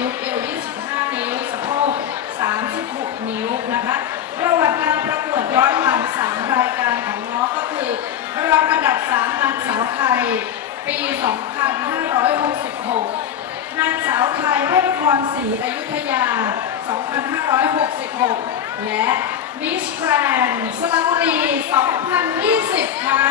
นิ้ว เอว 25 นิ้ว สะโพก 36 นิ้วนะคะ ประวัติการประกวดย้อนหลัง3รายการของน้องก็คือรองอันดับ3นางสาวไทย ปี 2566 นางสาวไทยพระนครศรีอยุธยา 2566 และมิสแกรนสระบุรี 2020 ค่ะ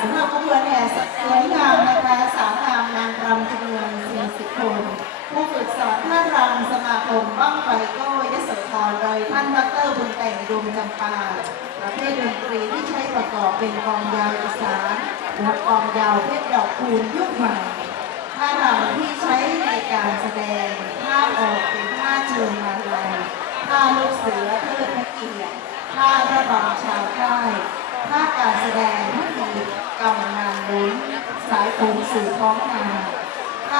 สำหรับขบวนแห่สวยงามนะคะสาวงามนางรำจำนวน40คน ผู้ฝึกสอนท่ารำสมาคมบ้างไฟโก้ยโสธรโดยท่านดรบุญแต่งดวงจำปา ประเภทดนตรีที่ใช้ประกอบเป็นกองยาวอีสานและกองยาวเพชรดอกคูณยุคใหม่ท่ารำที่ใช้ในการแสดงท่าออกเป็นท่าเชิงมาลัยท่าลูกเสือเทิดพระเกียรติท่าระบำชาวใต้ภาการแสดงพิธีกำนานลุ้นสายโขงสู่ท้องนา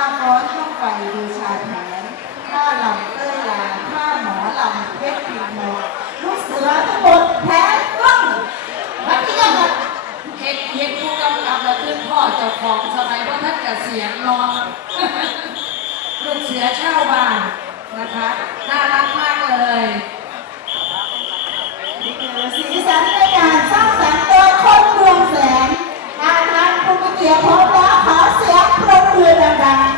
าฟ้อนช่องไฟดูชาแผนท่าลำเต้ยลาท่าหมอลำเพชรพิมพ์มนลูกเสือทั้งหมดแผนกล้องวัดที่ยังไงเห็นเห็นผู้กำกับและขึ้นพ่อเจ้าของสมัยว่าท่านเกษียณนอนลูกเสือเช่าบ้านนะคะน่ารักมากเลยสีสันในการสร้างสรรค์โดยคนดวงแสงงานนั้นคุณผู้เกียรติพร้อมแล้วขอเสียงปร 감사합니다.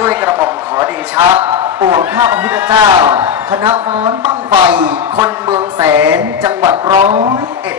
ด้วยกระหม่อมขอเดชะปวงข้าพระพุทธเจ้า คณะฟ้อนบั้งไฟ คนเมืองแสน จังหวัดร้อยเอ็ด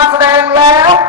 I'm not confident level.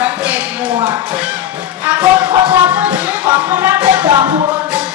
กังเกตหมวกอาคนคนรับมือถือของคณะเพชรจอมพูรน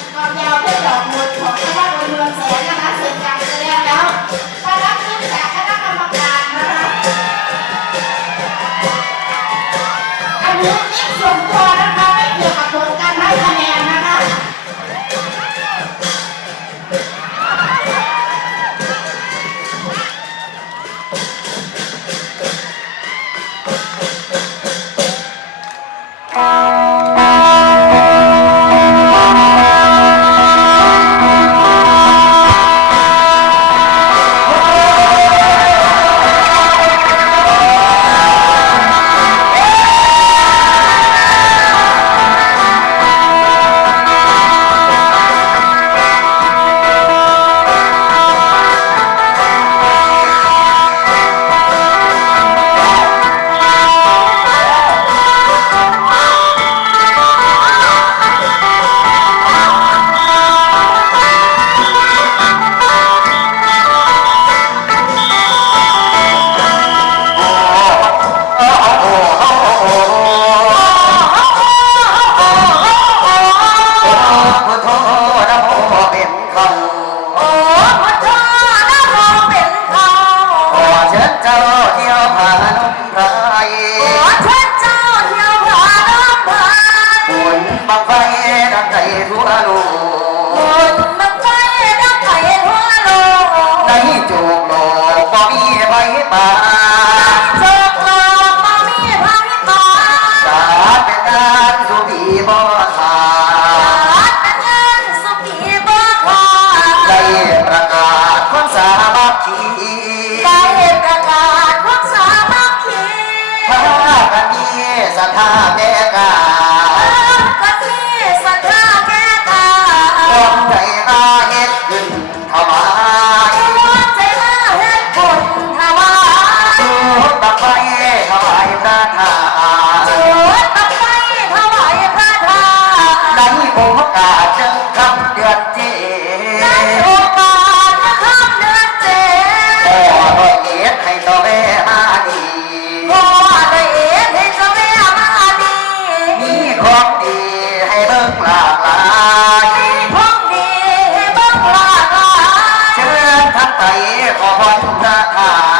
กาจึงคำเดือนเจ็ได้โอกาสมาข้เดือนเจ็ดพ่อได้เอ็ดให้ตัวาแม่มาดีพ่อได้เอ็ดให้เจ้าแม่มาดีมีของดีให้เบิ่งหลากหลายมีของดีให้เบิ่งหลากหลายเชิญทักไตขอพรพระทาน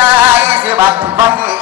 nay sẽ bạc vây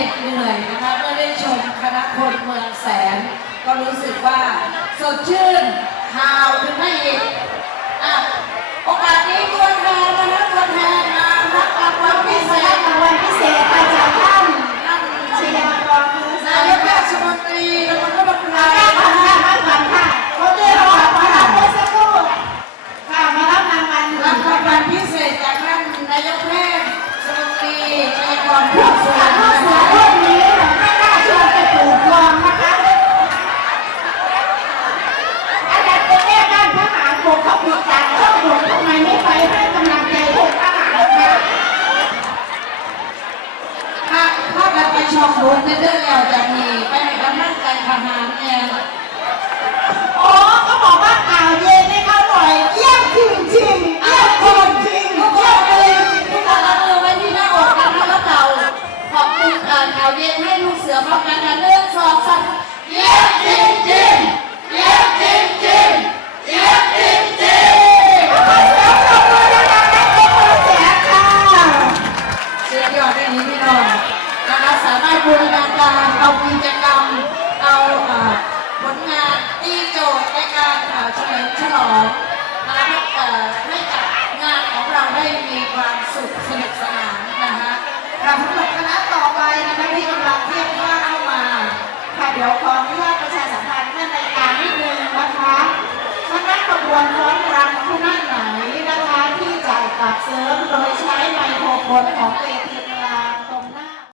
อนและเหน็ดเหนื่อยนะคะเมื่อได้ชมคณะคนเมืองแสน ก็รู้สึกว่าสดชื่นฮาวขึ้นมาอีกอะโอกาสนี้ตัวแทนนะคะตัวแทนมารับรางวัลพิเศษรางวัลพิเศษค่ะจากท่านนั่นชยากรมือสนายกเทศมนตรีตำบลพระบรมค่ะราค่ะชค่ะค่ะค่ะโอเคเราขอรับเมื่อสักครู่ค่ะมารับรางวัลรับรางวัลพิเศษจากท่านนายกเทศ มนตรีชัยกรผู้สวค่ะนผู้นะเสือคะรุ่นนี้ไม่น่าชวนไปปลูกกองนะคะอาจารย์เป็นแม่บ้านทหารบกเขาผิดจากช่องบกทำไมไม่ไปให้กำลังใจพวกทหารคะถ้าถ้ากันไปชมบุญในเรื่องแล้วจะมีไปให้กำลังใจทหารเนี่ยโอ้ก็บอกว่าข่าวเย็น